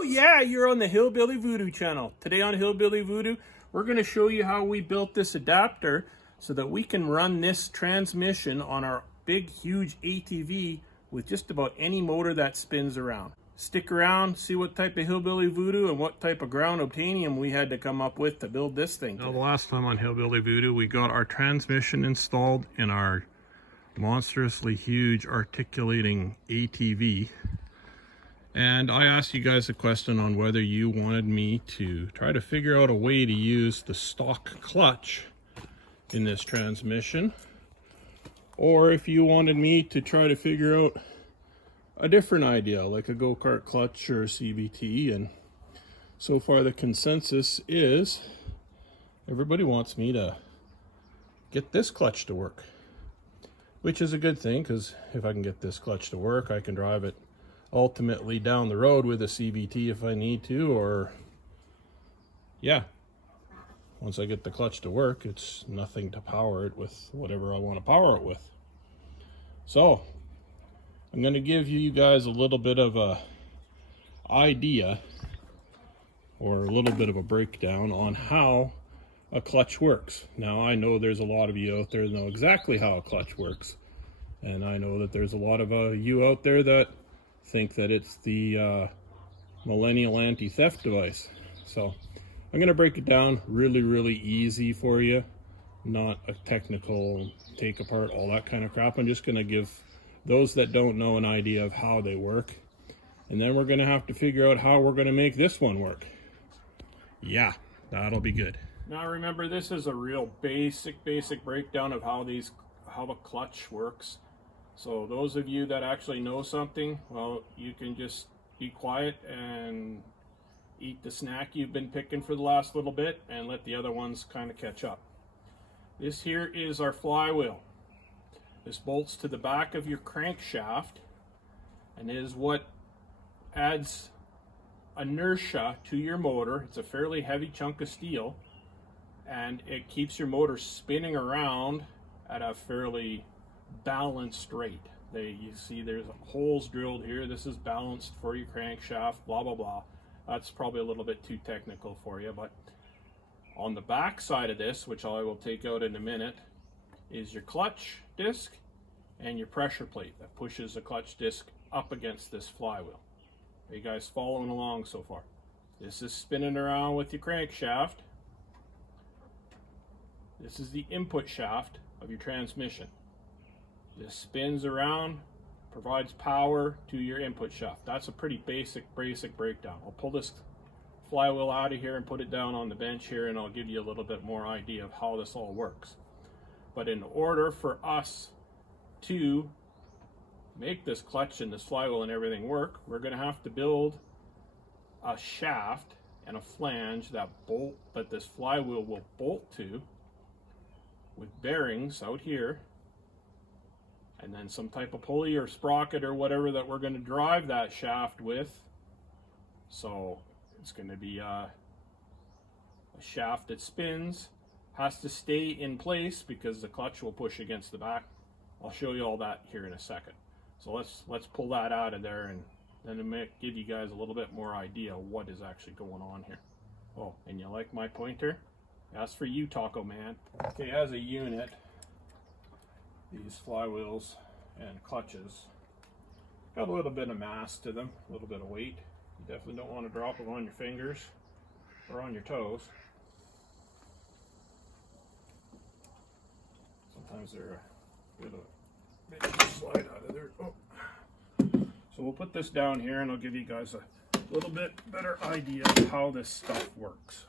Oh yeah, you're on the Hillbilly Voodoo channel. Today on Hillbilly Voodoo, we're going to show you how we built this adapter so that we can run this transmission on our big, huge ATV with just about any motor that spins around. Stick around, see what type of Hillbilly Voodoo and what type of ground obtainium we had to come up with to build this thing. Now, the last time on Hillbilly Voodoo, we got our transmission installed in our monstrously huge articulating ATV. And I asked you guys a question on whether you wanted me to try to figure out a way to use the stock clutch in this transmission, or if you wanted me to try to figure out a different idea, like a go-kart clutch or a CVT. And so far the consensus is everybody wants me to get this clutch to work, which is a good thing, because if I can get this clutch to work, I can drive it ultimately down the road with a CVT if I need to, or yeah, once I get the clutch to work, it's nothing to power it with whatever I want to power it with. So I'm going to give you guys a little bit of a idea, or a little bit of a breakdown on how a clutch works. Now, I know there's a lot of you out there that know exactly how a clutch works, and I know that there's a lot of you out there that think that it's the millennial anti-theft device. So I'm going to break it down really easy for you, not a technical take apart all that kind of crap. I'm just going to give those that don't know an idea of how they work, and then we're going to have to figure out how we're going to make this one work. Yeah, that'll be good. Now remember, this is a real basic breakdown of how the clutch works. So those of you that actually know something, well, you can just be quiet and eat the snack you've been picking for the last little bit and let the other ones kind of catch up. This here is our flywheel. This bolts to the back of your crankshaft and is what adds inertia to your motor. It's a fairly heavy chunk of steel, and it keeps your motor spinning around at a fairly balanced rate. You see there's holes drilled here. This is balanced for your crankshaft, blah blah. That's probably a little bit too technical for you, but on the back side of this, which I will take out in a minute, is your clutch disc and your pressure plate that pushes the clutch disc up against this flywheel. Are you guys following along so far? This is spinning around with your crankshaft. This is the input shaft of your transmission. This spins around, provides power to your input shaft. That's a pretty basic breakdown. I'll pull this flywheel out of here and put it down on the bench here, and I'll give you a little bit more idea of how this all works. But in order for us to make this clutch and this flywheel and everything work, we're going to have to build a shaft and a flange that this flywheel will bolt to, with bearings out here, and then some type of pulley or sprocket or whatever that we're going to drive that shaft with. So it's going to be a shaft that spins, has to stay in place because the clutch will push against the back. I'll show you all that here in a second. So let's pull that out of there, and then it might give you guys a little bit more idea of what is actually going on here. Oh, and you like my pointer? That's for you, Taco Man. Okay, as a unit, these flywheels and clutches got a little bit of mass to them, a little bit of weight. You definitely don't want to drop them on your fingers or on your toes. Sometimes they're a bit of slide out of there. Oh. So we'll put this down here, and I'll give you guys a little bit better idea of how this stuff works.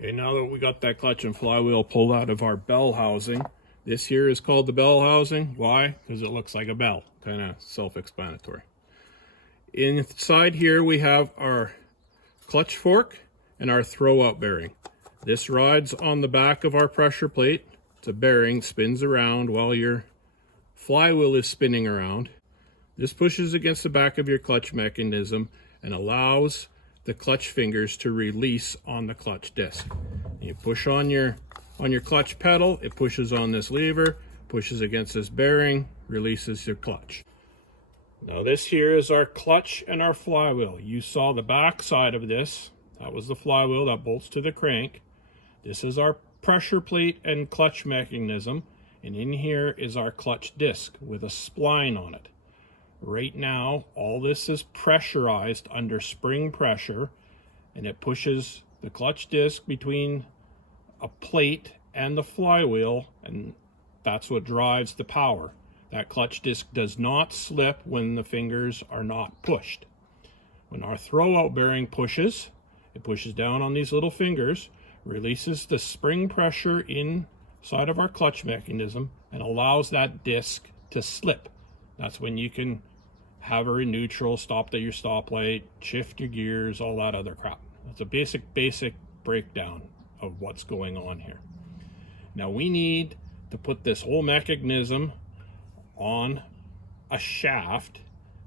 Okay, now that we got that clutch and flywheel pulled out of our bell housing, this here is called the bell housing. Why? Because it looks like a bell. Kind of self-explanatory. Inside here we have our clutch fork and our throw-out bearing. This rides on the back of our pressure plate. It's a bearing, spins around while your flywheel is spinning around. This pushes against the back of your clutch mechanism and allows the clutch fingers to release on the clutch disc. You push on your clutch pedal, it pushes on this lever, pushes against this bearing, releases your clutch. Now this here is our clutch and our flywheel. You saw the back side of this. That was the flywheel that bolts to the crank. This is our pressure plate and clutch mechanism. And in here is our clutch disc with a spline on it. Right now, all this is pressurized under spring pressure, and it pushes the clutch disc between a plate and the flywheel, and that's what drives the power. That clutch disc does not slip when the fingers are not pushed. When our throwout bearing pushes, it pushes down on these little fingers, releases the spring pressure inside of our clutch mechanism, and allows that disc to slip. That's when you can have her in neutral, stop at your stoplight, shift your gears, all that other crap. That's a basic breakdown of what's going on here. Now we need to put this whole mechanism on a shaft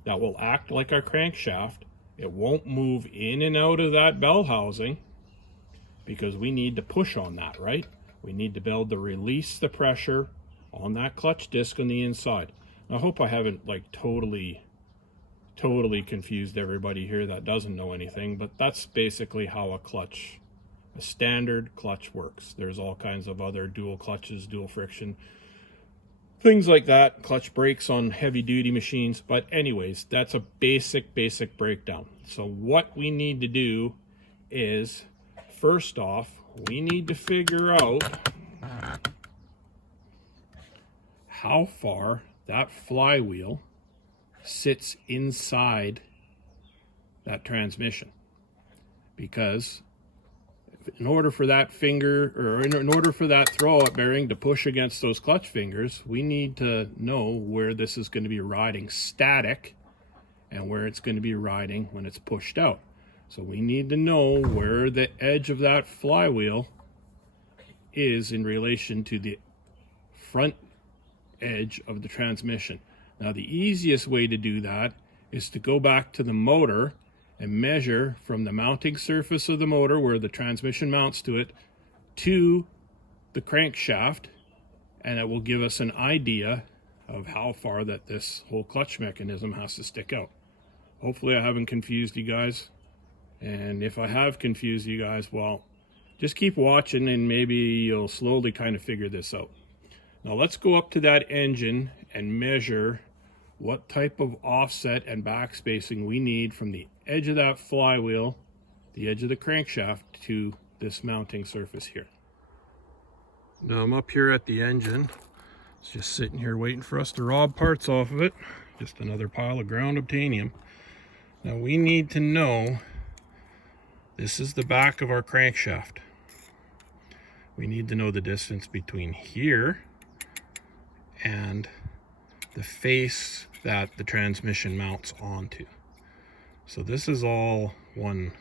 that will act like our crankshaft. It won't move in and out of that bell housing because we need to push on that, right? We need to be able to release the pressure on that clutch disc on the inside. I hope I haven't like totally confused everybody here that doesn't know anything, but that's basically how a standard clutch works. There's all kinds of other dual clutches, dual friction, things like that, clutch brakes on heavy duty machines. But anyways, that's a basic breakdown. So what we need to do is, first off, we need to figure out how far that flywheel sits inside that transmission, because in order for that finger, or in order for that throwout bearing to push against those clutch fingers, we need to know where this is going to be riding static and where it's going to be riding when it's pushed out. So we need to know where the edge of that flywheel is in relation to the front edge of the transmission. Now the easiest way to do that is to go back to the motor and measure from the mounting surface of the motor where the transmission mounts to it to the crankshaft, and it will give us an idea of how far that this whole clutch mechanism has to stick out. Hopefully I haven't confused you guys, and if I have confused you guys, well, just keep watching and maybe you'll slowly kind of figure this out. Now let's go up to that engine and measure what type of offset and backspacing we need from the edge of that flywheel, the edge of the crankshaft, to this mounting surface here. Now I'm up here at the engine. It's just sitting here waiting for us to rob parts off of it. Just another pile of ground obtainium. Now we need to know, this is the back of our crankshaft. We need to know the distance between here and the face that the transmission mounts onto. So this is all one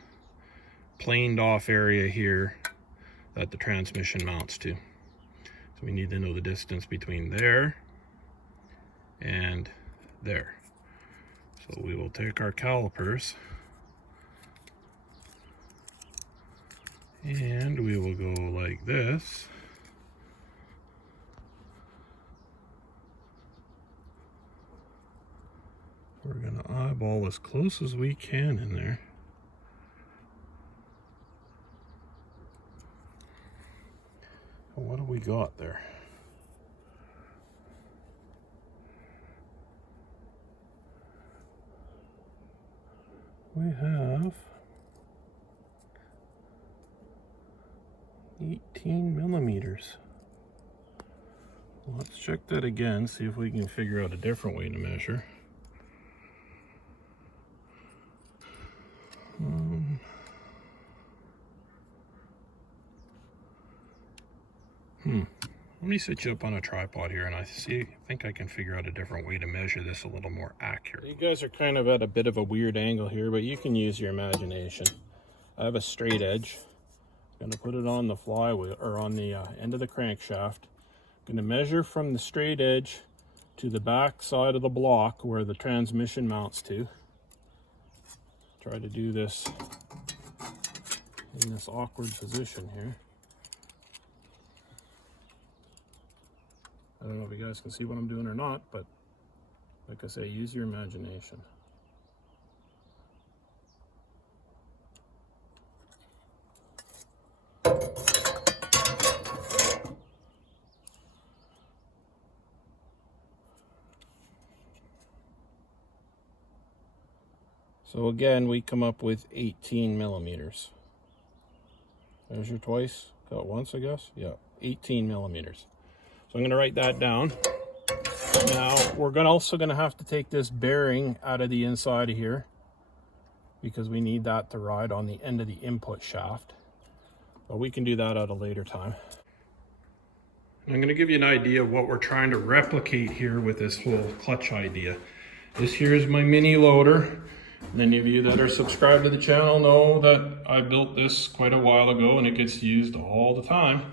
planed off area here that the transmission mounts to. So we need to know the distance between there and there. So we will take our calipers and we will go like this. We're going to eyeball as close as we can in there. What do we got there? We have 18 millimeters. Let's check that again, see if we can figure out a different way to measure. Let me set you up on a tripod here and I think I can figure out a different way to measure this a little more accurate. You guys are kind of at a bit of a weird angle here, but you can use your imagination. I have a straight edge. I'm going to put it on the flywheel, or on the end of the crankshaft. I'm going to measure from the straight edge to the back side of the block where the transmission mounts to. Try to do this in this awkward position here. I don't know if you guys can see what I'm doing or not, but Like I say, use your imagination. So again, we come up with 18 millimeters. There's your twice. Got once, I guess. Yeah, 18 millimeters. So I'm going to write that down. Now, we're also going to have to take this bearing out of the inside of here because we need that to ride on the end of the input shaft. But we can do that at a later time. I'm going to give you an idea of what we're trying to replicate here with this whole clutch idea. This here is my mini loader. Many of you that are subscribed to the channel know that I built this quite a while ago and it gets used all the time.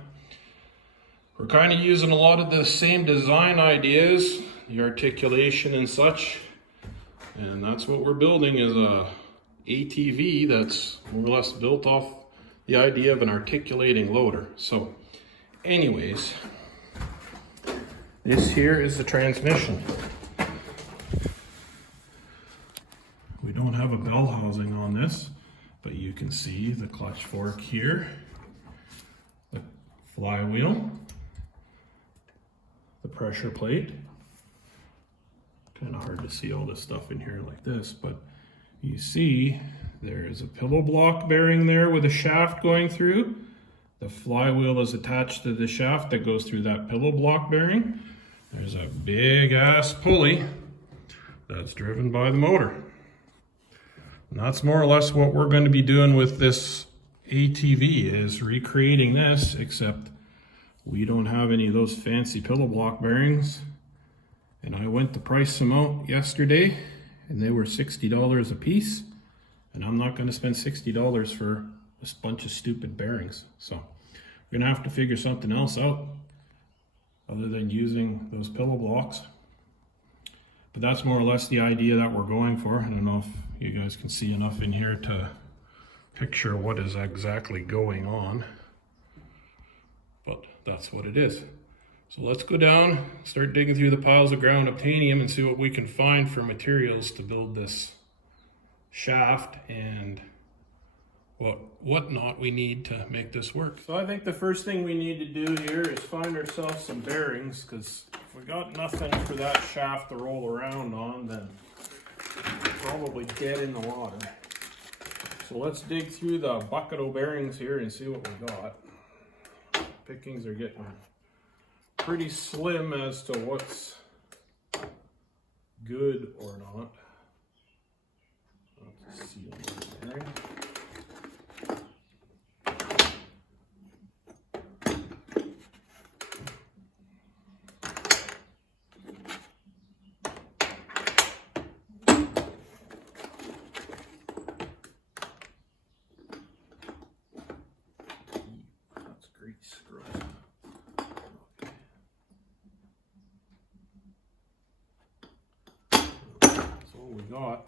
We're kind of using a lot of the same design ideas, the articulation and such. And that's what we're building, is a ATV that's more or less built off the idea of an articulating loader. So anyways, this here is the transmission. We don't have a bell housing on this, but you can see the clutch fork here, the flywheel, the pressure plate. Kind of hard to see all this stuff in here like this, but you see there is a pillow block bearing there with a shaft going through. The flywheel is attached to the shaft that goes through that pillow block bearing. There's a big ass pulley that's driven by the motor. And that's more or less what we're going to be doing with this ATV, is recreating this, except we don't have any of those fancy pillow block bearings. And I went to price them out yesterday and they were $60 a piece. And I'm not going to spend $60 for a bunch of stupid bearings. So we're going to have to figure something else out other than using those pillow blocks. But that's more or less the idea that we're going for. I don't know if you guys can see enough in here to picture what is exactly going on, but that's what it is. So let's go down, start digging through the piles of ground obtainium and see what we can find for materials to build this shaft and whatnot we need to make this work. So I think the first thing we need to do here is find ourselves some bearings, because if we got nothing for that shaft to roll around on, then we're probably dead in the water. So let's dig through the bucket of bearings here and see what we got. Pickings are getting pretty slim as to what's good or not. Let's see the bearing.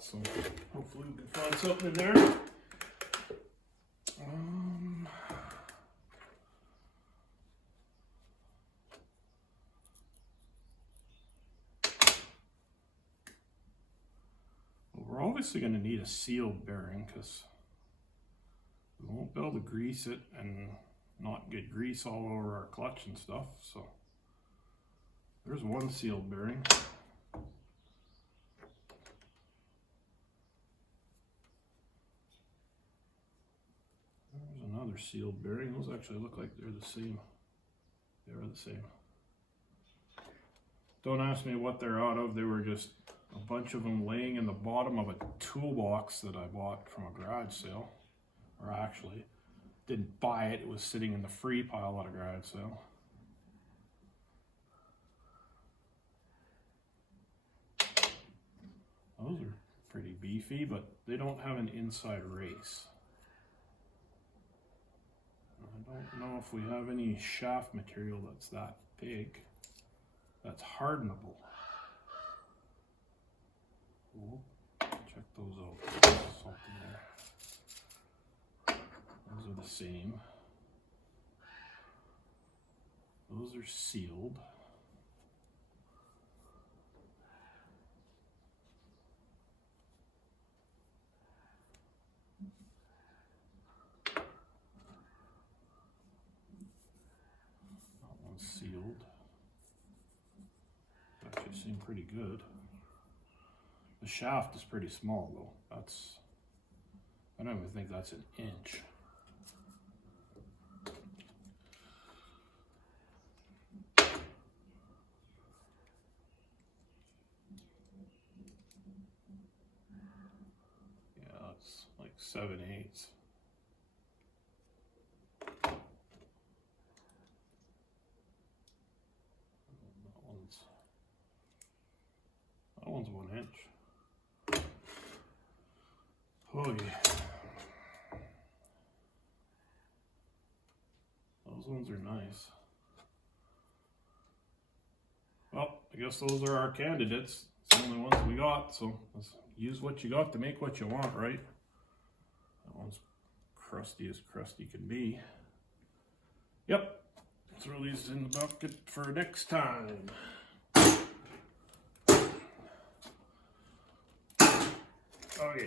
So hopefully we can find something in there. Well, we're obviously going to need a sealed bearing, because we won't be able to grease it and not get grease all over our clutch and stuff. So there's one sealed bearing. Another sealed bearing. Those actually look like they're the same. They are the same. Don't ask me what they're out of. They were just a bunch of them laying in the bottom of a toolbox that I bought from a garage sale. Or actually, didn't buy it. It was sitting in the free pile at a garage sale. Those are pretty beefy, but they don't have an inside race. I don't know if we have any shaft material that's that big, that's hardenable. We'll check those out. There's something there. Those are the same. Those are sealed. seem pretty good. The shaft is pretty small though. I don't even think that's an inch. Yeah, that's like 7/8. That one's 1 inch. Oh yeah. Those ones are nice. Well, I guess those are our candidates. It's the only ones we got, so let's use what you got to make what you want, right? That one's crusty as crusty can be. Yep. Throw these in the bucket for next time. Okay,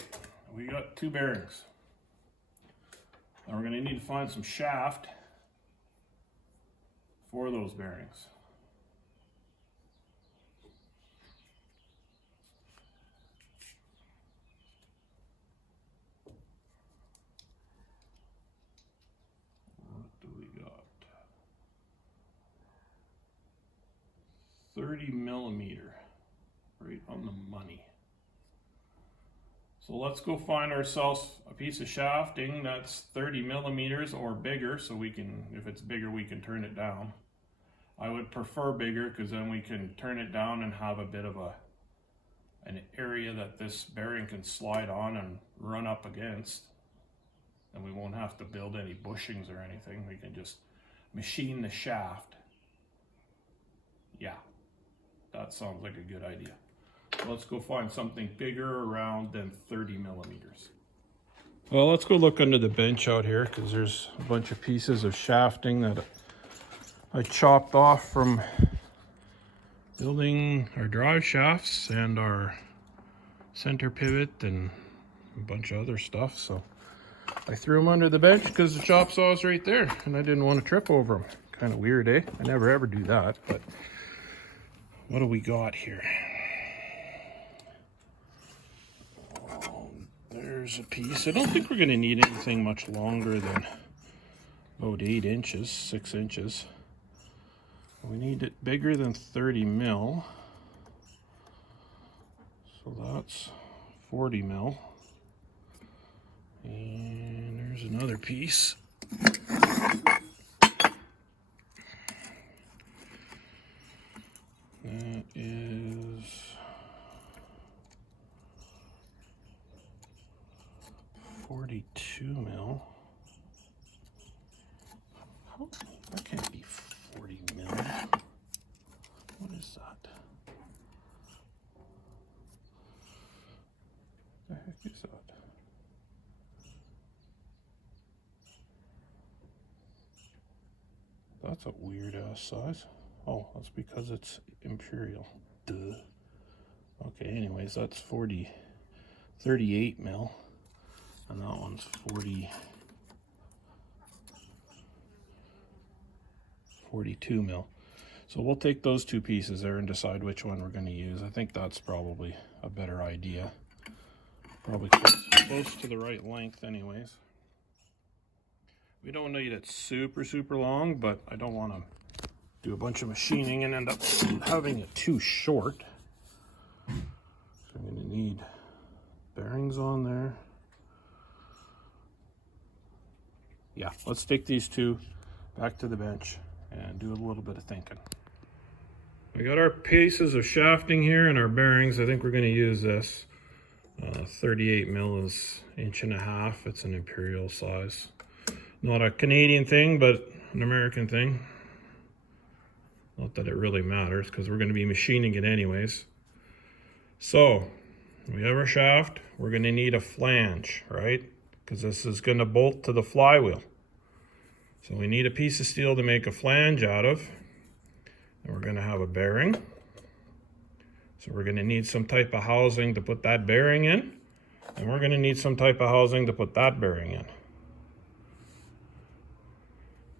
we got 2 bearings. Now we're going to need to find some shaft for those bearings. What do we got? 30 millimeter, right on the money. So let's go find ourselves a piece of shafting that's 30 millimeters or bigger, so we can, if it's bigger, we can turn it down. I would prefer bigger because then we can turn it down and have a bit of an area that this bearing can slide on and run up against. And we won't have to build any bushings or anything. We can just machine the shaft. Yeah, that sounds like a good idea. Let's go find something bigger around than 30 millimeters. Well, let's go look under the bench out here because there's a bunch of pieces of shafting that I chopped off from building our drive shafts and our center pivot and a bunch of other stuff. So I threw them under the bench because the chop saw is right there and I didn't want to trip over them. Kind of weird, eh? I never ever do that, but what do we got here? There's a piece. I don't think we're going to need anything much longer than about 8 inches, 6 inches. We need it bigger than 30 mil. So that's 40 mil. And there's another piece. That is 42 mil. That can't be 40 mil. What is that? The heck is that? That's a weird ass size. Oh, that's because it's imperial. Duh. Okay, anyways, that's 38 mil. And that one's 42 mil. So we'll take those 2 pieces there and decide which one we're going to use. I think that's probably a better idea. Probably close to the right length anyways. We don't need it super long, but I don't want to do a bunch of machining and end up having it too short. So I'm going to need bearings on there. Yeah, let's take these 2 back to the bench and do a little bit of thinking. We got our pieces of shafting here and our bearings. I think we're going to use this. 38 mil is 1.5 inches. It's an imperial size. Not a Canadian thing, but an American thing. Not that it really matters because we're going to be machining it anyways. So we have our shaft. We're going to need a flange, right? Because this is going to bolt to the flywheel. So we need a piece of steel to make a flange out of. And we're going to have a bearing. So we're going to need some type of housing to put that bearing in. And we're going to need some type of housing to put that bearing in.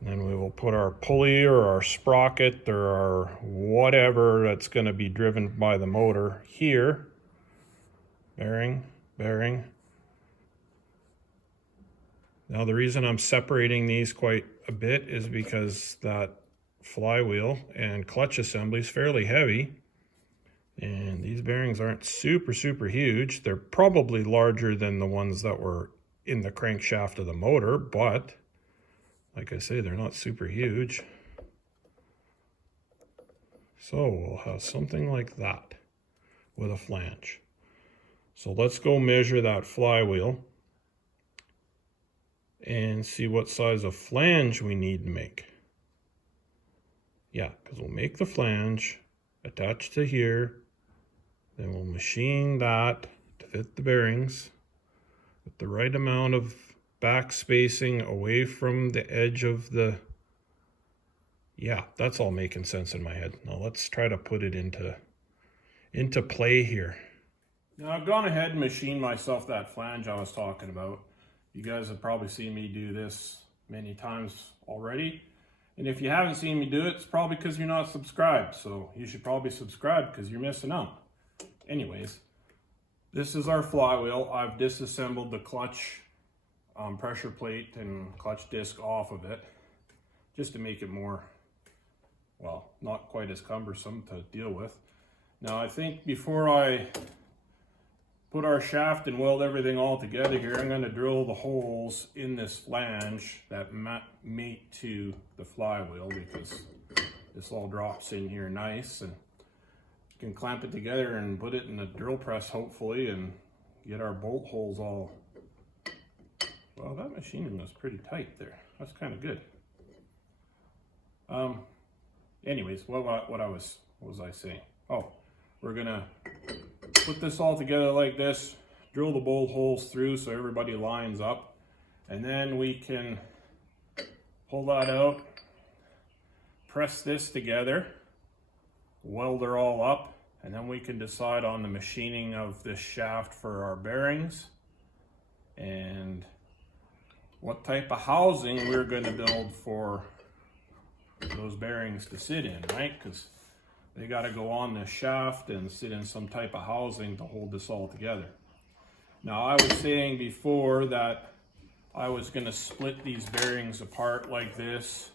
And then we will put our pulley or our sprocket or our whatever that's going to be driven by the motor here. Bearing, bearing. Now the reason I'm separating these quite a bit is because that flywheel and clutch assembly is fairly heavy. And these bearings aren't super huge. They're probably larger than the ones that were in the crankshaft of the motor, but like I say, they're not super huge. So we'll have something like that with a flange. So let's go measure that flywheel and see what size of flange we need to make. Yeah, because we'll make the flange attached to here, then we'll machine that to fit the bearings with the right amount of back spacing away from the edge of the... Yeah, that's all making sense in my head. Now let's try to put it into play here. Now I've gone ahead and machined myself that flange I was talking about. You guys have probably seen me do this many times already. And if you haven't seen me do it, it's probably because you're not subscribed. So you should probably subscribe because you're missing out. Anyways, this is our flywheel. I've disassembled the clutch pressure plate and clutch disc off of it just to make it more, well, not quite as cumbersome to deal with. Now I think before I put our shaft and weld everything all together here, I'm going to drill the holes in this flange that mate to the flywheel, because this all drops in here nice, and you can clamp it together and put it in the drill press hopefully and get our bolt holes all... Well, that machining was pretty tight there. That's kind of good. Anyways, what was I saying? Oh, we're gonna put this all together like this, drill the bolt holes through so everybody lines up, and then we can pull that out, press this together, weld her all up, and then we can decide on the machining of this shaft for our bearings and what type of housing we're going to build for those bearings to sit in, right? Because they got to go on this shaft and sit in some type of housing to hold this all together. Now I was saying before that I was going to split these bearings apart like this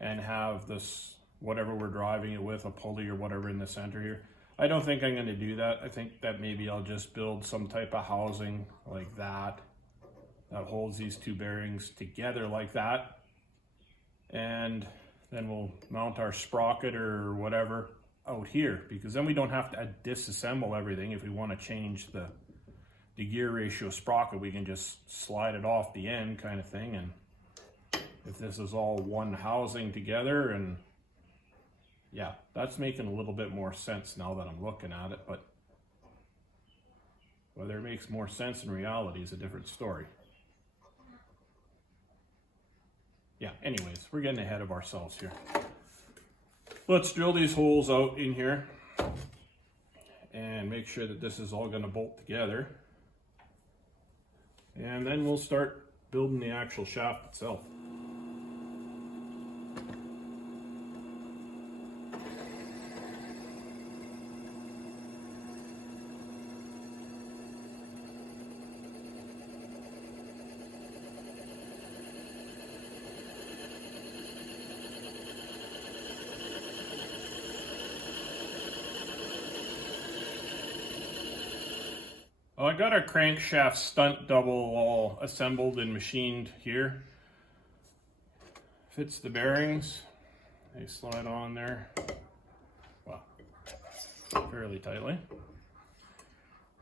and have this, whatever we're driving it with, a pulley or whatever in the center here. I don't think I'm going to do that. I think that maybe I'll just build some type of housing like that holds these two bearings together like that, and then we'll mount our sprocket or whatever out here, because then we don't have to disassemble everything. If we want to change the gear ratio sprocket, we can just slide it off the end kind of thing. And if this is all one housing together, and yeah, that's making a little bit more sense now that I'm looking at it, but whether it makes more sense in reality is a different story. Yeah, anyways, we're getting ahead of ourselves here. Let's drill these holes out in here and make sure that this is all going to bolt together. And then we'll start building the actual shaft itself. Well, I got our crankshaft stunt double all assembled and machined here. Fits the bearings. They slide on there, well, fairly tightly.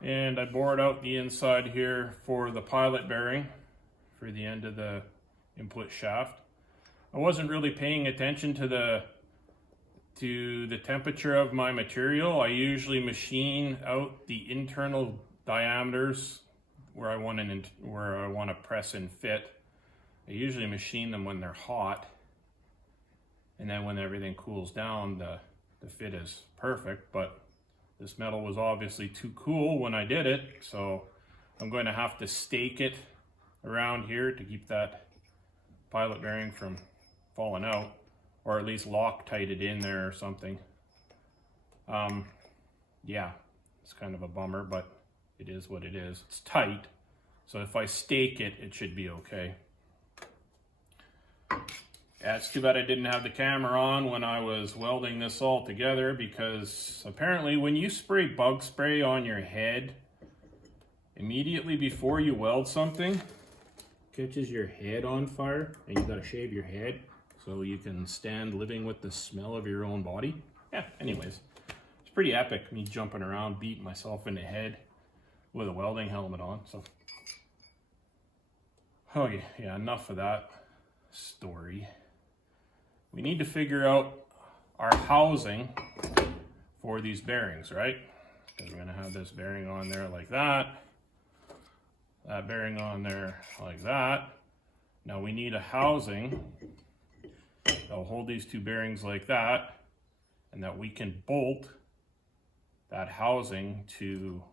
And I bored out the inside here for the pilot bearing for the end of the input shaft. I wasn't really paying attention to the temperature of my material. I usually machine out the internal diameters where I want to press and fit. I usually machine them when they're hot, and then when everything cools down, the fit is perfect. But this metal was obviously too cool when I did it, so I'm going to have to stake it around here to keep that pilot bearing from falling out, or at least Loctite it in there or something. Yeah, it's kind of a bummer, but it is what it is. It's tight, so if I stake it, it should be okay. Yeah, it's too bad I didn't have the camera on when I was welding this all together, because apparently when you spray bug spray on your head immediately before you weld something, catches your head on fire, and you gotta shave your head so you can stand living with the smell of your own body. Yeah, anyways, it's pretty epic, me jumping around, beating myself in the head with a welding helmet on. So, oh yeah, enough of that story. We need to figure out our housing for these bearings, right? Because we're gonna have this bearing on there like that. That bearing on there like that. Now we need a housing that'll hold these two bearings like that, and that we can bolt that housing to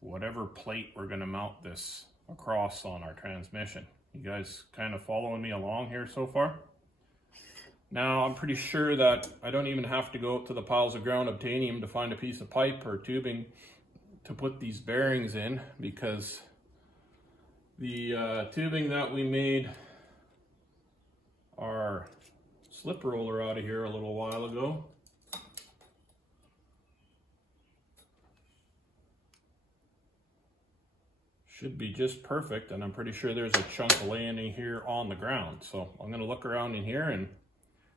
whatever plate we're gonna mount this across on our transmission. You guys kind of following me along here so far? Now I'm pretty sure that I don't even have to go up to the piles of ground obtainium to find a piece of pipe or tubing to put these bearings in, because the tubing that we made our slip roller out of here a little while ago should be just perfect, and I'm pretty sure there's a chunk laying in here on the ground. So I'm going to look around in here and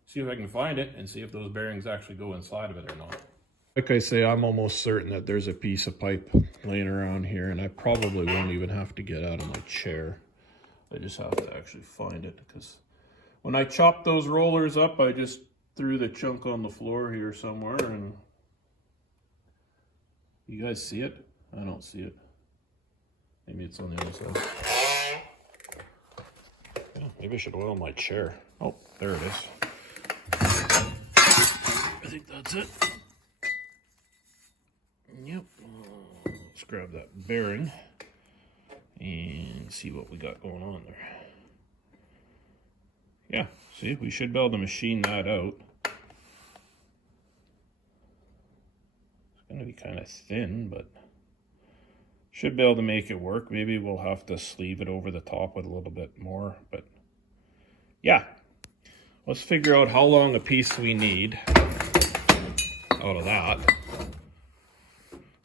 see if I can find it and see if those bearings actually go inside of it or not. Like I say, I'm almost certain that there's a piece of pipe laying around here, and I probably won't even have to get out of my chair. I just have to actually find it, because when I chopped those rollers up, I just threw the chunk on the floor here somewhere, and you guys see it? I don't see it. Maybe it's on the other side. Yeah, maybe I should oil my chair. Oh, there it is. I think that's it. Yep. Let's grab that bearing and see what we got going on there. Yeah, see, we should be able to machine that out. It's going to be kind of thin, but should be able to make it work. Maybe we'll have to sleeve it over the top with a little bit more, but yeah. Let's figure out how long a piece we need out of that.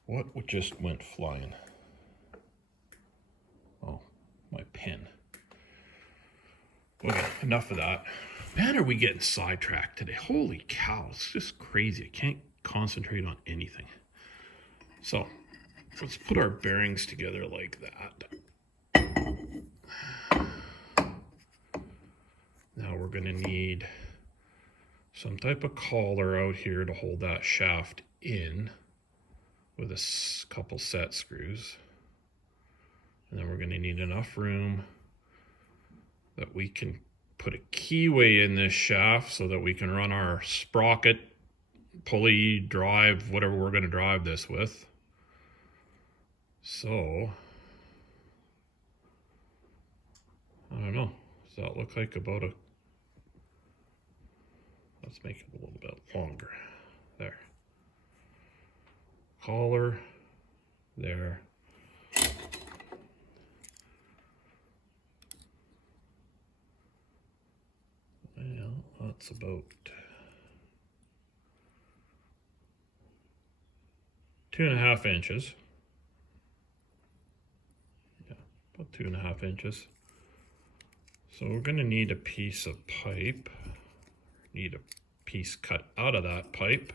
What just went flying? Oh, my pen. Okay, enough of that. Man, are we getting sidetracked today? Holy cow, it's just crazy. I can't concentrate on anything. So, let's put our bearings together like that. Now we're going to need some type of collar out here to hold that shaft in with a couple set screws. And then we're going to need enough room that we can put a keyway in this shaft so that we can run our sprocket, pulley, drive, whatever we're going to drive this with. So, I don't know. Does that look like about a... Let's make it a little bit longer. There. Collar. There. Well, that's about 2.5 inches. Yeah, about 2.5 inches. So we're going to need a piece of pipe. Need a piece cut out of that pipe.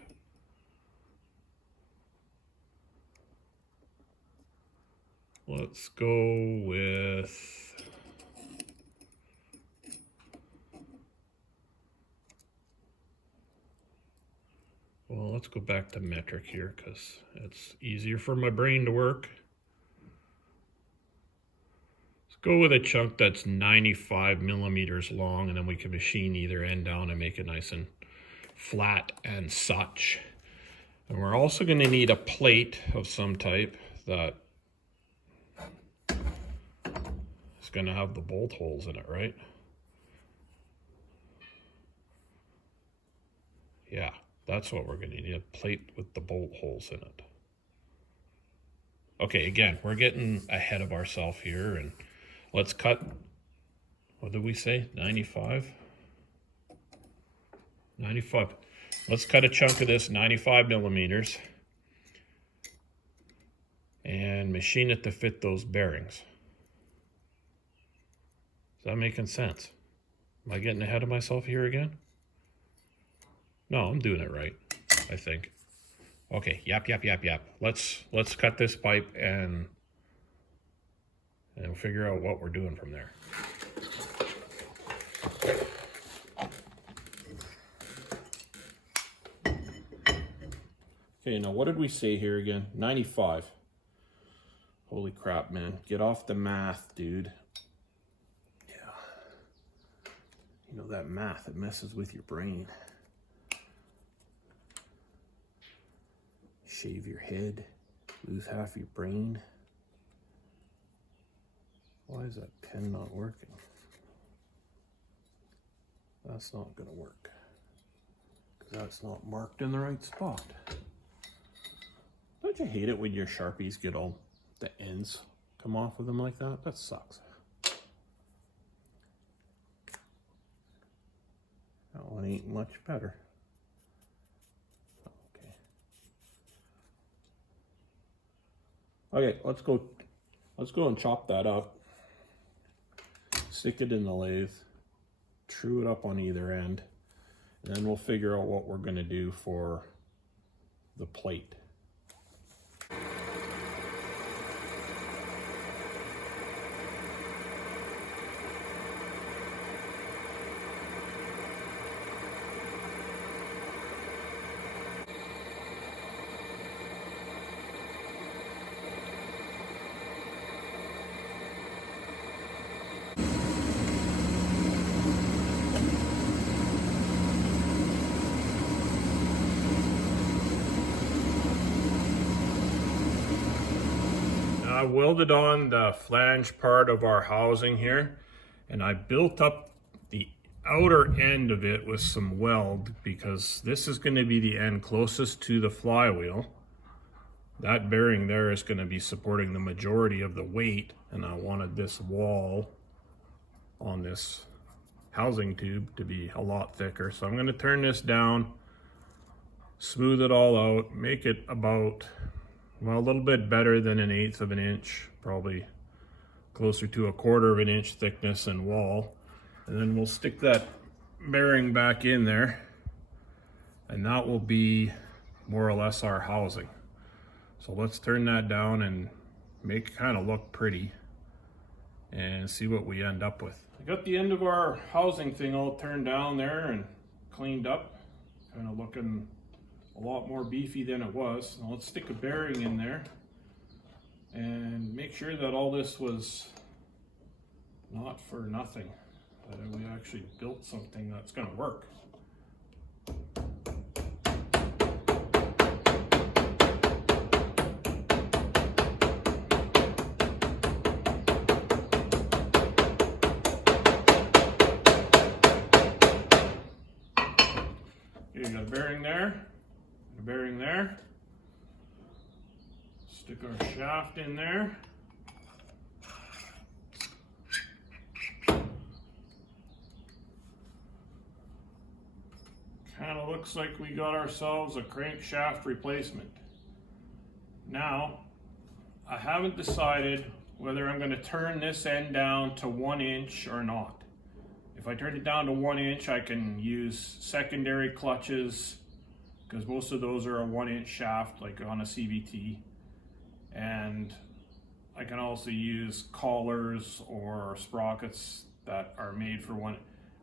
Let's go with let's go back to metric here because it's easier for my brain to work. Let's go with a chunk that's 95 millimeters long, and then we can machine either end down and make it nice and flat and such. And we're also going to need a plate of some type that is going to have the bolt holes in it, right? Yeah, that's what we're going to need, a plate with the bolt holes in it. Okay, again, we're getting ahead of ourselves here, and let's cut, what did we say, 95? 95. Let's cut a chunk of this 95 millimeters and machine it to fit those bearings. Is that making sense? Am I getting ahead of myself here again? No, I'm doing it right, I think. Okay, yap. Let's cut this pipe and figure out what we're doing from there. Okay, now what did we say here again? 95. Holy crap, man. Get off the math, dude. Yeah. You know that math, it messes with your brain. Shave your head, lose half your brain. Why is that pen not working? That's not gonna work, because that's not marked in the right spot. Don't you hate it when your Sharpies get all the ends come off of them like that? That sucks. That one ain't much better. Okay, let's go and chop that up. Stick it in the lathe. True it up on either end. And then we'll figure out what we're gonna do for the plate. I welded on the flange part of our housing here, and I built up the outer end of it with some weld because this is going to be the end closest to the flywheel. That bearing there is going to be supporting the majority of the weight, and I wanted this wall on this housing tube to be a lot thicker. So I'm going to turn this down, smooth it all out, make it about, well, a little bit better than 1/8 of an inch, probably closer to 1/4 of an inch thickness and wall. And then we'll stick that bearing back in there, and that will be more or less our housing. So let's turn that down and make it kind of look pretty and see what we end up with. I got the end of our housing thing all turned down there and cleaned up, kind of looking a lot more beefy than it was. Now let's stick a bearing in there and make sure that all this was not for nothing, that we actually built something that's going to work. Okay, you got a bearing there. A bearing there. Stick our shaft in there. Kind of looks like we got ourselves a crankshaft replacement. Now, I haven't decided whether I'm going to turn this end down to 1 inch or not. If I turn it down to 1 inch, I can use secondary clutches, because most of those are a 1 inch shaft, like on a CVT. And I can also use collars or sprockets that are made for one.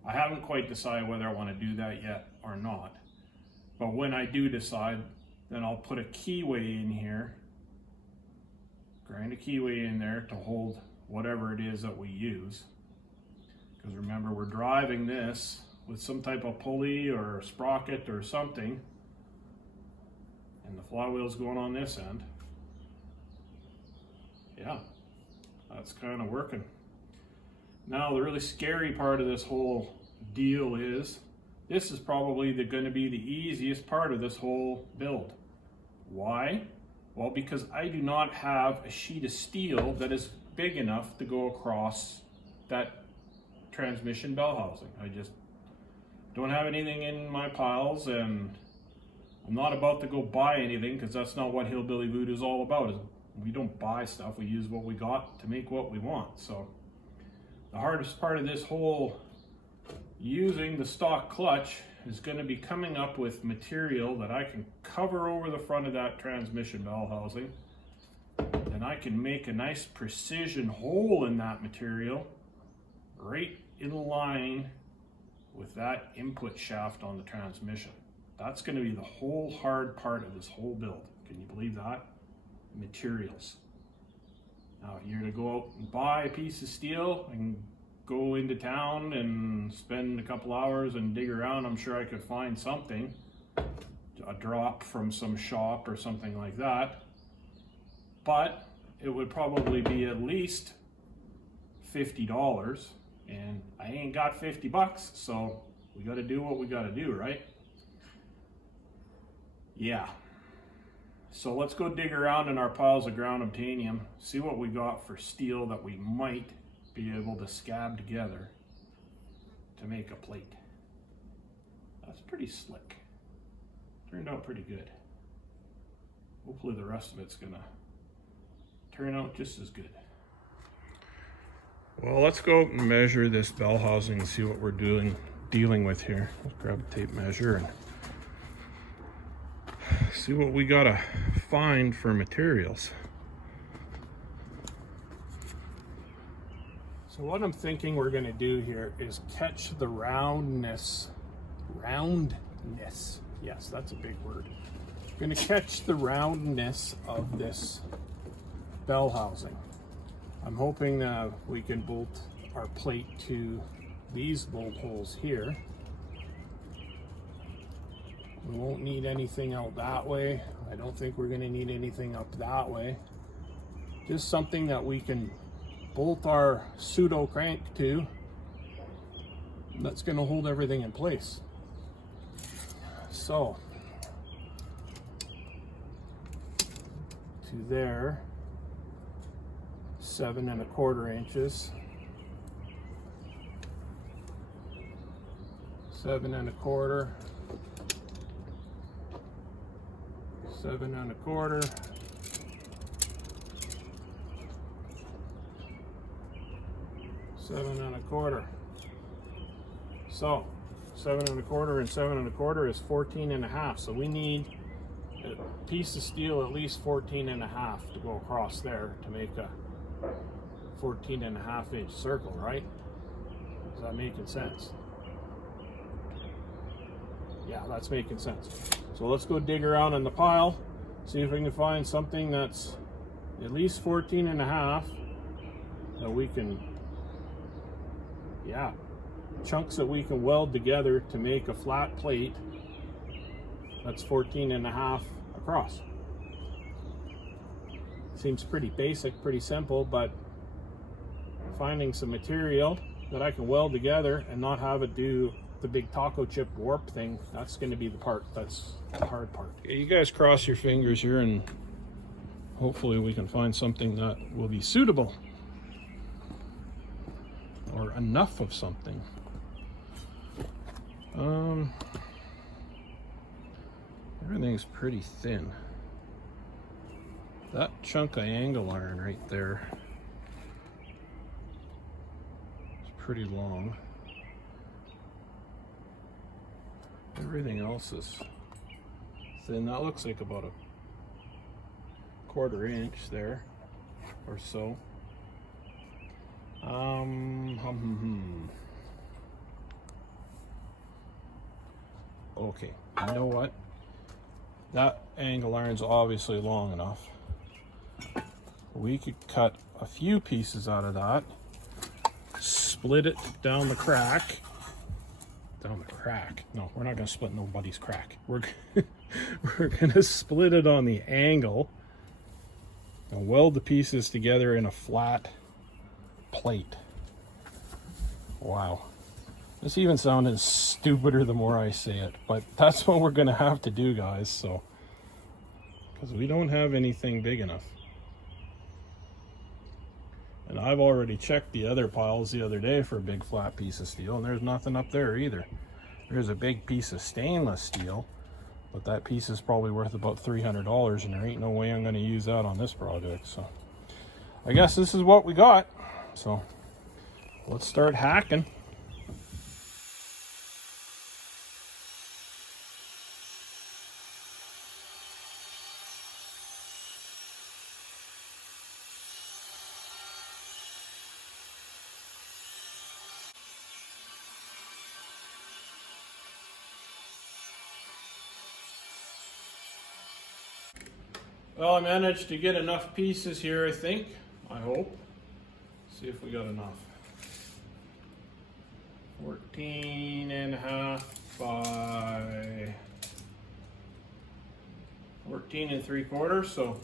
I haven't quite decided whether I want to do that yet or not. But when I do decide, then I'll put a keyway in here, grind a keyway in there to hold whatever it is that we use. Because remember, we're driving this with some type of pulley or sprocket or something, and the flywheel's going on this end. Yeah, that's kind of working. Now the really scary part of this whole deal is This is probably going to be the easiest part of this whole build. Why? Well, because I do not have a sheet of steel that is big enough to go across that transmission bell housing. I just don't have anything in my piles, and I'm not about to go buy anything, because that's not what Hillbilly Voodoo is all about. We don't buy stuff, we use what we got to make what we want. So the hardest part of this whole using the stock clutch is going to be coming up with material that I can cover over the front of that transmission bell housing, and I can make a nice precision hole in that material right in line with that input shaft on the transmission. That's going to be the whole hard part of this whole build. Can you believe that? Materials. Now, if you're going to go out and buy a piece of steel and go into town and spend a couple hours and dig around, I'm sure I could find something, a drop from some shop or something like that, but it would probably be at least $50, and I ain't got 50 bucks, so we got to do what we got to do, right? Yeah. So let's go dig around in our piles of ground obtainium, see what we got for steel that we might be able to scab together to make a plate. That's pretty slick. Turned out pretty good. Hopefully the rest of it's gonna turn out just as good. Well, let's go out and measure this bell housing and see what we're dealing with here. Let's grab a tape measure and see what we gotta find for materials. So what I'm thinking we're going to do here is catch the roundness. Yes, that's a big word. We're going to catch the roundness of this bell housing. I'm hoping that we can bolt our plate to these bolt holes here. We won't need anything out that way. I don't think we're going to need anything up that way. Just something that we can bolt our pseudo crank to, that's going to hold everything in place. So to there, 7 1/4 inches, 7 1/4, 7 1/4, 7 1/4. So 7 1/4 and 7 1/4 is 14 1/2. So we need a piece of steel at least 14 1/2 to go across there to make a 14 1/2 inch circle, right? Is that making sense? Yeah, that's making sense. So let's go dig around in the pile, see if we can find something that's at least 14 1/2 that we can, yeah, chunks that we can weld together to make a flat plate that's 14 1/2 across. Seems pretty basic, pretty simple, but finding some material that I can weld together and not have it do the big taco chip warp thing, that's going to be the part that's the hard part. Okay, you guys cross your fingers here and hopefully we can find something that will be suitable, or enough of something. Everything's pretty thin. That chunk of angle iron right there is pretty long. Everything else is thin. That looks like about a 1/4 inch there or so. Okay, you know what? That angle iron's obviously long enough. We could cut a few pieces out of that, split it down the crack. Down the crack? No, we're not gonna split nobody's crack. We're gonna split it on the angle and weld the pieces together in a flat plate. Wow. This even sounded stupider the more I say it, but that's what we're gonna have to do, guys, so. Because we don't have anything big enough. And I've already checked the other piles the other day for a big flat piece of steel, and there's nothing up there either. There's a big piece of stainless steel, but that piece is probably worth about $300, and there ain't no way I'm gonna use that on this project, so. I guess this is what we got, so let's start hacking. Well, I managed to get enough pieces here, I think. I hope. See if we got enough. 14.5 by 14 3/4, so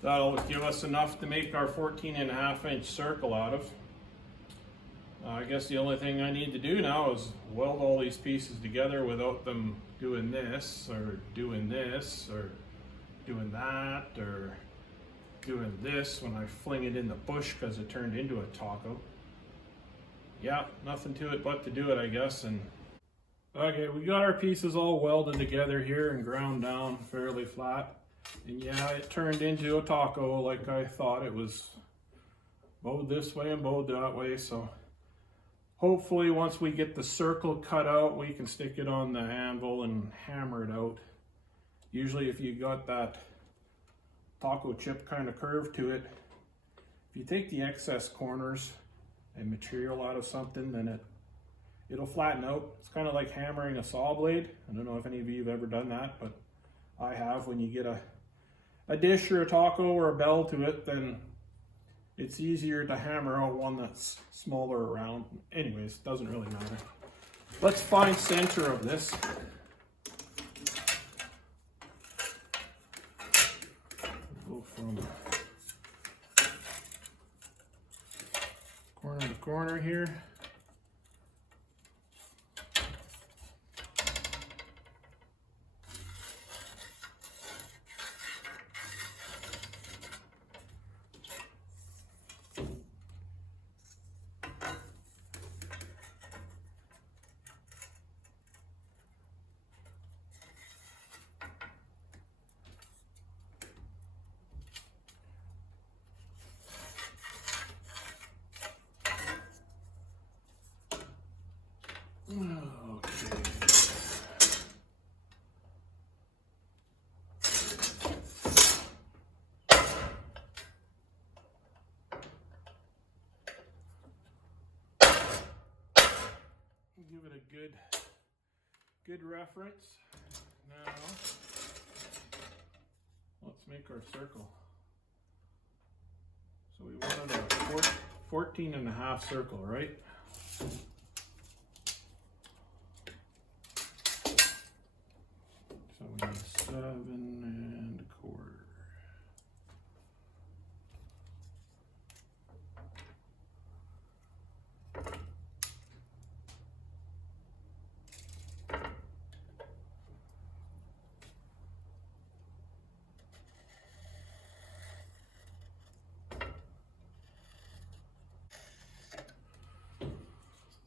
that'll give us enough to make our 14.5-inch circle out of. I guess the only thing I need to do now is weld all these pieces together without them doing this, or doing this, or doing that, or doing this when I fling it in the bush because it turned into a taco. Yeah, nothing to it but to do it, I guess. And okay, we got our pieces all welded together here and ground down fairly flat. And yeah, it turned into a taco like I thought. It was bowed this way and bowed that way, so hopefully once we get the circle cut out, we can stick it on the anvil and hammer it out. Usually if you got that taco chip kind of curve to it, if you take the excess corners and material out of something, then it'll flatten out. It's kind of like hammering a saw blade. I don't know if any of you have ever done that, but I have. When you get a dish or a taco or a bell to it, then it's easier to hammer out one that's smaller around. Anyways, doesn't really matter. Let's find center of this. Go from corner to corner here. Give it a good reference. Now, let's make our circle. So we wanted a 14.5 circle, right? So we need 7 1/4.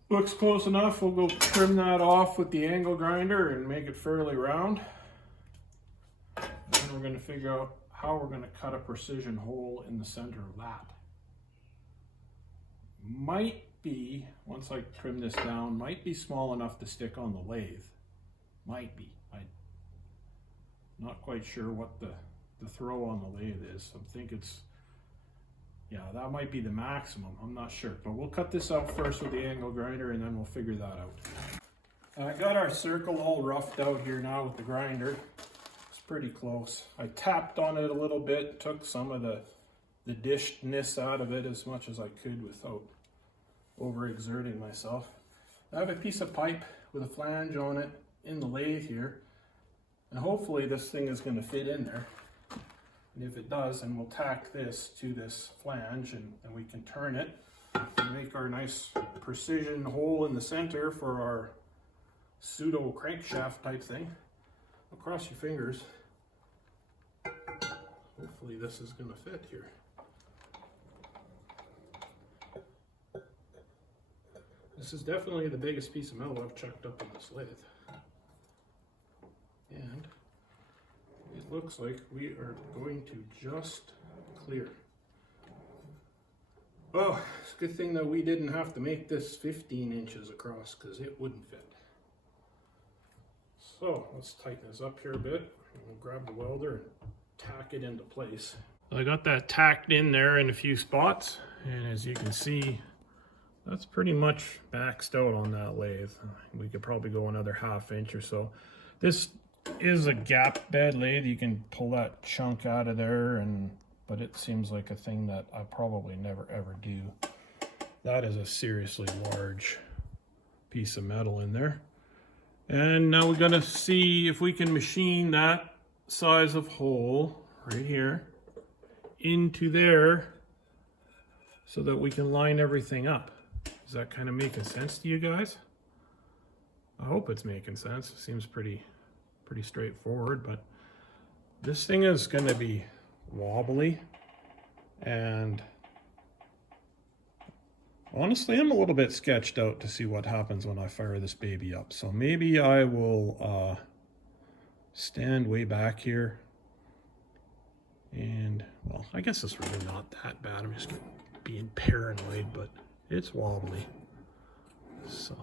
Looks close enough. We'll go trim that off with the angle grinder and make it fairly round. And then we're going to figure out how we're going to cut a precision hole in the center of that. Might be, once I trim this down, might be small enough to stick on the lathe. Might be. I'm not quite sure what the throw on the lathe is. I think it's, yeah, that might be the maximum. I'm not sure, but we'll cut this out first with the angle grinder and then we'll figure that out. I got our circle all roughed out here now with the grinder. It's pretty close. I tapped on it a little bit, took some of the dishedness out of it as much as I could without overexerting myself. I have a piece of pipe with a flange on it in the lathe here, and hopefully this thing is going to fit in there. And if it does, then we'll tack this to this flange and we can turn it. to make our nice precision hole in the center for our pseudo crankshaft type thing. Across your fingers. Hopefully this is going to fit here. This is definitely the biggest piece of metal I've chucked up in this lathe. And it looks like we are going to just clear. Oh, it's a good thing that we didn't have to make this 15 inches across because it wouldn't fit. So let's tighten this up here a bit. We'll grab the welder and tack it into place. I got that tacked in there in a few spots, and as you can see, that's pretty much maxed out on that lathe. We could probably go another ½ inch or so. This is a gap bed lathe. You can pull that chunk out of there, but it seems like a thing that I probably never ever do. That is a seriously large piece of metal in there. And now we're gonna see if we can machine that size of hole right here into there so that we can line everything up. Is that kind of making sense to you guys? I hope it's making sense. It seems pretty straightforward, but this thing is gonna be wobbly, and honestly, I'm a little bit sketched out to see what happens when I fire this baby up. So maybe I will stand way back here. And, well, I guess it's really not that bad. I'm just being paranoid, but it's wobbly. So,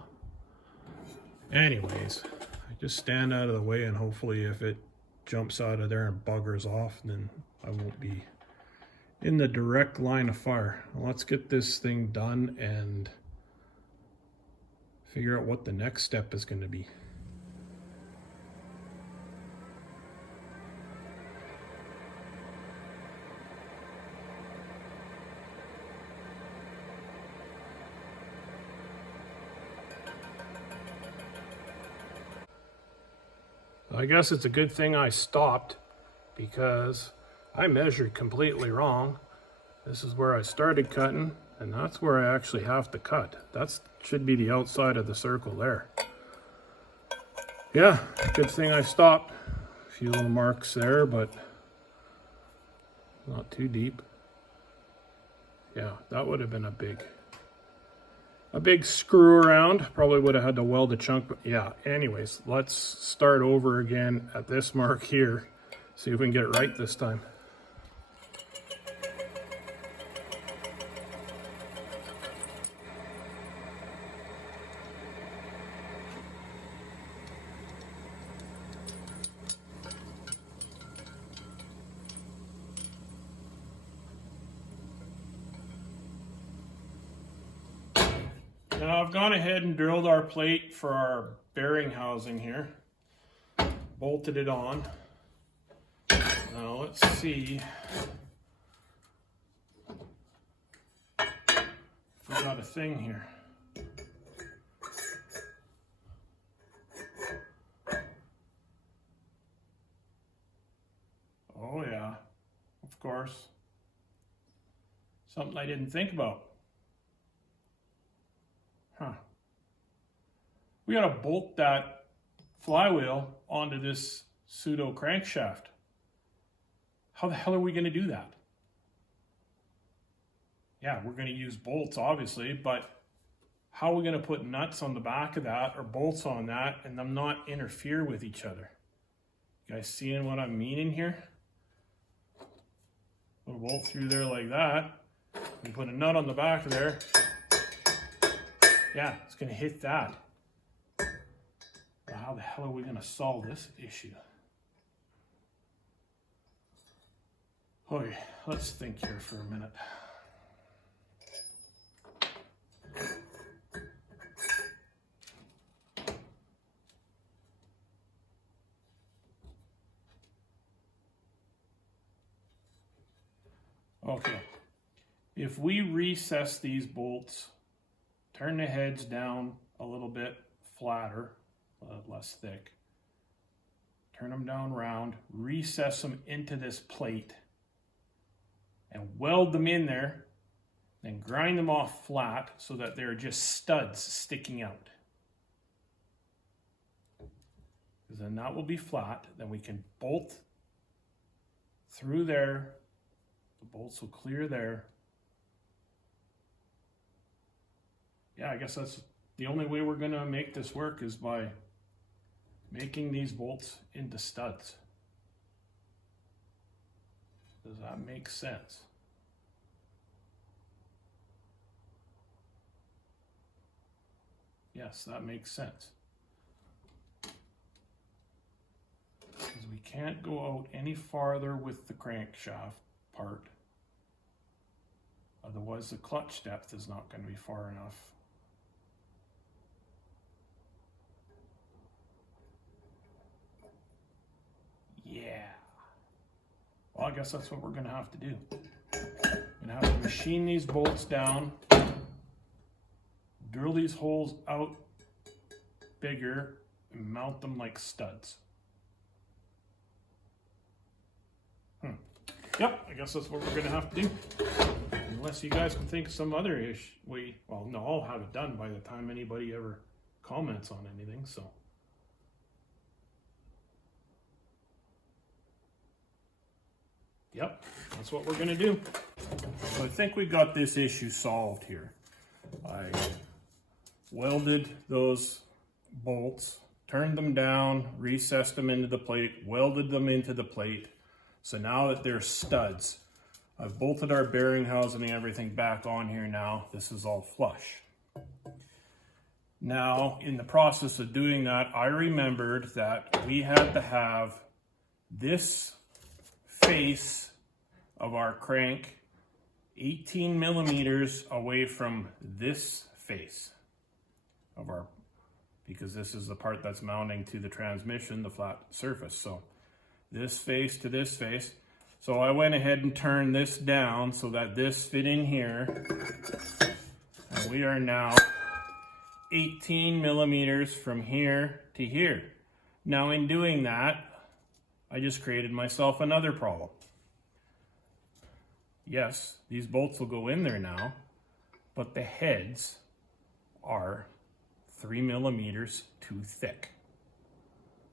anyways, I just stand out of the way, and hopefully if it jumps out of there and buggers off, then I won't be in the direct line of fire. Let's get this thing done and figure out what the next step is going to be. I guess it's a good thing I stopped, because I measured completely wrong. This is where I started cutting, and that's where I actually have to cut. That should be the outside of the circle there. Yeah, good thing I stopped. A few little marks there, but not too deep. Yeah, that would have been a big screw around. Probably would have had to weld a chunk, but yeah, anyways, let's start over again at this mark here. See if we can get it right this time. Now I've gone ahead and drilled our plate for our bearing housing here. Bolted it on. Now let's see if we got a thing here. Oh yeah, of course. Something I didn't think about. We gotta bolt that flywheel onto this pseudo crankshaft. How the hell are we gonna do that? Yeah, we're gonna use bolts obviously, but how are we gonna put nuts on the back of that or bolts on that and them not interfere with each other? You guys seeing what I'm meaning here? Put a bolt through there like that. We put a nut on the back of there. Yeah, it's gonna hit that. Well, how the hell are we gonna solve this issue? Okay, let's think here for a minute. Okay, if we recess these bolts, turn the heads down a little bit flatter, less thick, turn them down round, recess them into this plate, and weld them in there, then grind them off flat so that they're just studs sticking out. Because then that will be flat. Then we can bolt through there. The bolts will clear there. Yeah, I guess that's the only way we're gonna make this work is by making these bolts into studs. Does that make sense? Yes, that makes sense. Because we can't go out any farther with the crankshaft part. Otherwise the clutch depth is not going to be far enough. Yeah. Well, I guess that's what we're going to have to do. We're going to have to machine these bolts down, drill these holes out bigger, and mount them like studs. Yep, I guess that's what we're going to have to do. Unless you guys can think of some other way. Well, no, I'll have it done by the time anybody ever comments on anything, so. Yep, that's what we're gonna do. So I think we got this issue solved here. I welded those bolts, turned them down, recessed them into the plate, welded them into the plate. So now that they're studs, I've bolted our bearing housing and everything back on here now. This is all flush. Now, in the process of doing that, I remembered that we had to have this face of our crank 18 millimeters away from this face of our, because this is the part that's mounting to the transmission, the flat surface. So this face to this face. So I went ahead and turned this down so that this fit in here. And we are now 18 millimeters from here to here. Now in doing that, I just created myself another problem. Yes, these bolts will go in there now, but the heads are 3 millimeters too thick.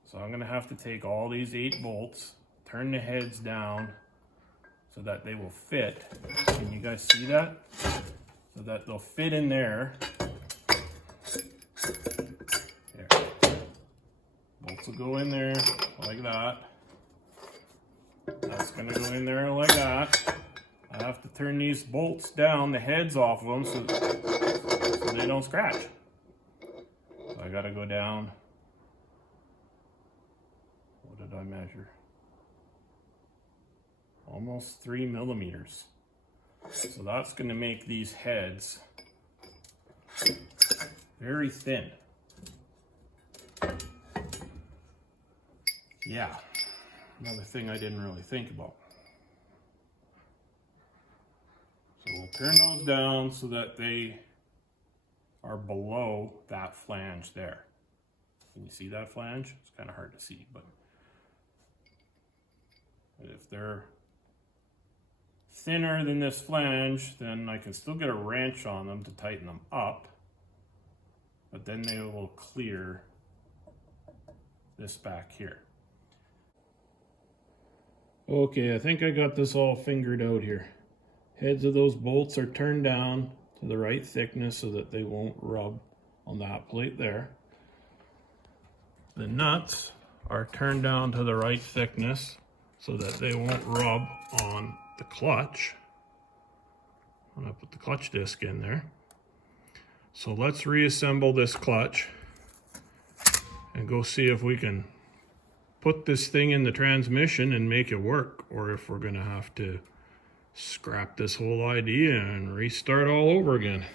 So I'm gonna have to take all these 8 bolts, turn the heads down so that they will fit. Can you guys see that? So that they'll fit in there. There. Bolts will go in there like that. That's gonna go in there like that. I have to turn these bolts down, the heads off of them, so they don't scratch. So I gotta go down. What did I measure? Almost 3 millimeters. So that's gonna make these heads very thin. Yeah, another thing I didn't really think about. So we'll turn those down so that they are below that flange there. Can you see that flange? It's kind of hard to see, but if they're thinner than this flange, then I can still get a wrench on them to tighten them up, but then they will clear this back here. Okay, I think I got this all fingered out here. Heads of those bolts are turned down to the right thickness so that they won't rub on that plate there. The nuts are turned down to the right thickness so that they won't rub on the clutch. I'm gonna put the clutch disc in there. So let's reassemble this clutch and go see if we can put this thing in the transmission and make it work, or if we're gonna have to scrap this whole idea and restart all over again.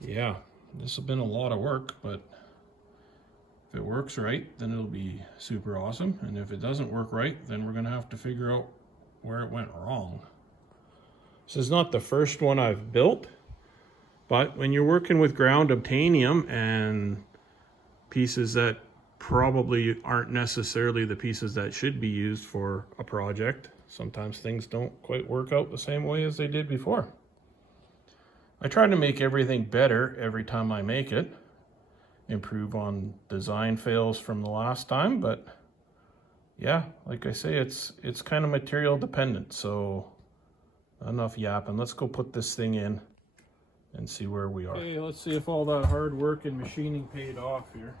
Yeah, this has been a lot of work, but if it works right, then it'll be super awesome. And if it doesn't work right, then we're gonna have to figure out where it went wrong. This is not the first one I've built, but when you're working with ground obtainium and pieces that probably aren't necessarily the pieces that should be used for a project, sometimes things don't quite work out the same way as they did before. I try to make everything better every time I make it. Improve on design fails from the last time, but yeah, like I say, it's kind of material dependent, so enough yapping. Let's go put this thing in and see where we are. Okay, let's see if all that hard work and machining paid off here.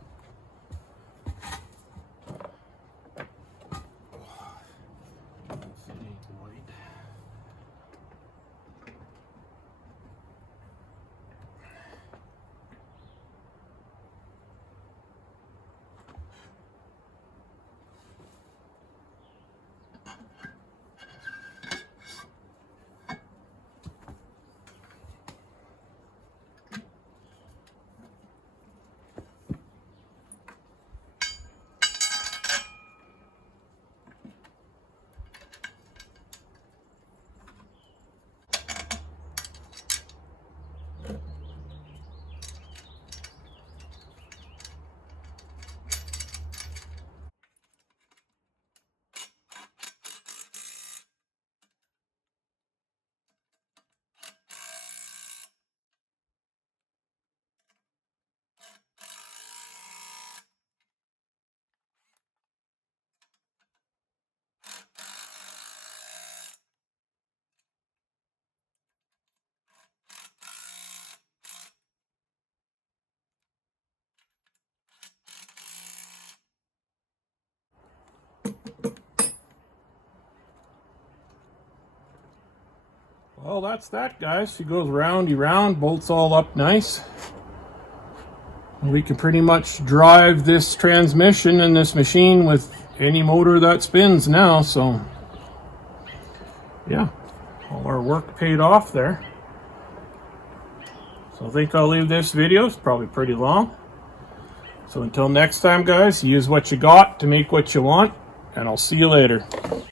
Well, that's that, guys. She goes roundy round, bolts all up nice. We can pretty much drive this transmission and this machine with any motor that spins now, so yeah, all our work paid off there. So I think I'll leave this video. It's probably pretty long. So until next time, guys, use what you got to make what you want, and I'll see you later.